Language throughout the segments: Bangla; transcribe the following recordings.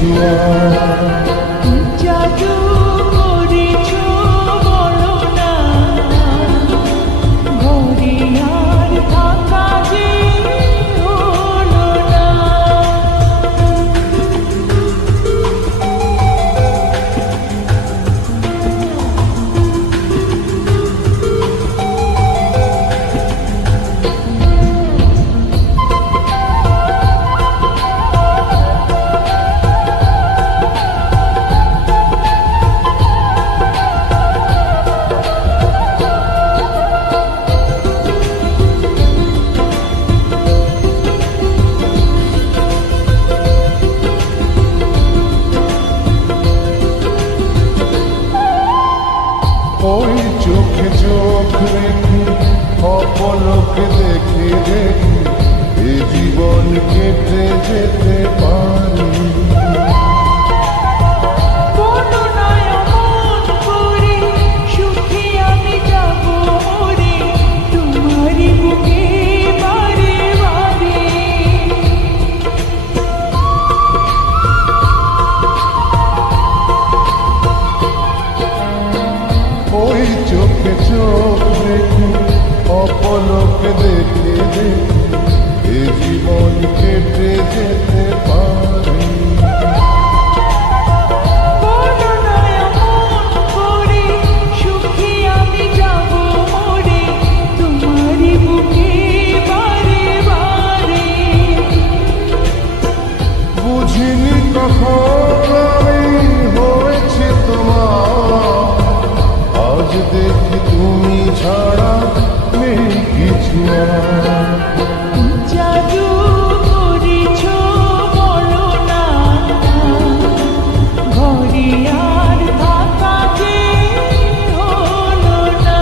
কিছু জাদু করেছো বলো না, ঘরে আর থাকা যে হলো না। ওই চোখে চোখ রেখে অপলকে দেখে দেখে এ জীবন কেটে যেতে পারি। ওই চোখে চোখ রেখে অপলকে দেখে দেখে এ জীবন কেটে যেতে পারি। বুঝিনি কখন আমি হয়েছি তোমার, আজ দেখি তুমি ছাড়া নেই কিছু জাদু করেছো বলো না, ঘরে আর থাকা যে হলো না।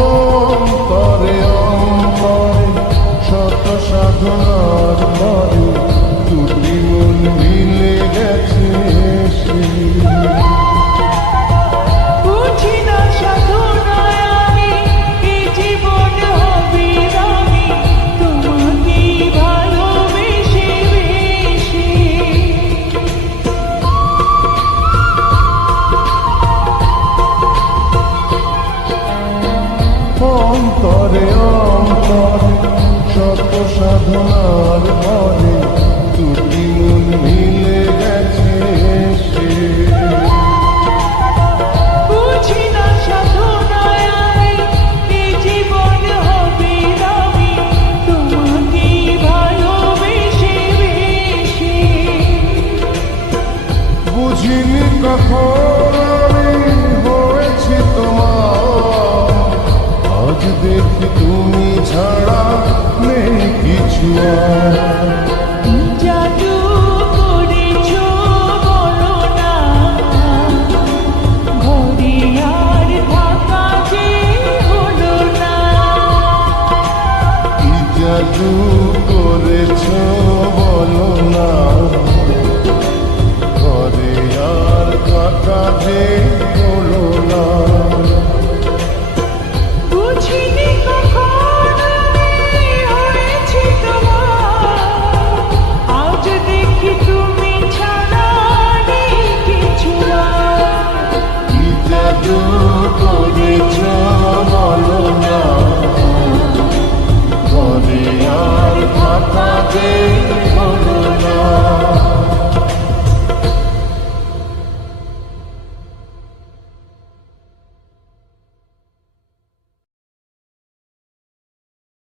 অন্তরে অন্তরে শত সাধনার পরে দুটি মন মিলে গেছে এসে। বুঝি না সাধনায় আমি এ জীবন হবে রানী, তোমাকে ভালোবেসে বেশি। অন্তরে অন্তরে শত সাধনার পরে দুটি মন মিলে গেছে এসে। বুঝি না সাধনায় আমি এ জীবন হবে রানী, তোমাকে ভালোবেসে বেশি। বুঝিনি কখন আমি হয়েছি তোমার, আজ দেখি তুমি ছাড়া নেই কিছু জাদু করেছো বলো না, ঘরে আর থাকা যে হলো না। কি জাদু করেছ বলো না, ঘরে আর থাকা যে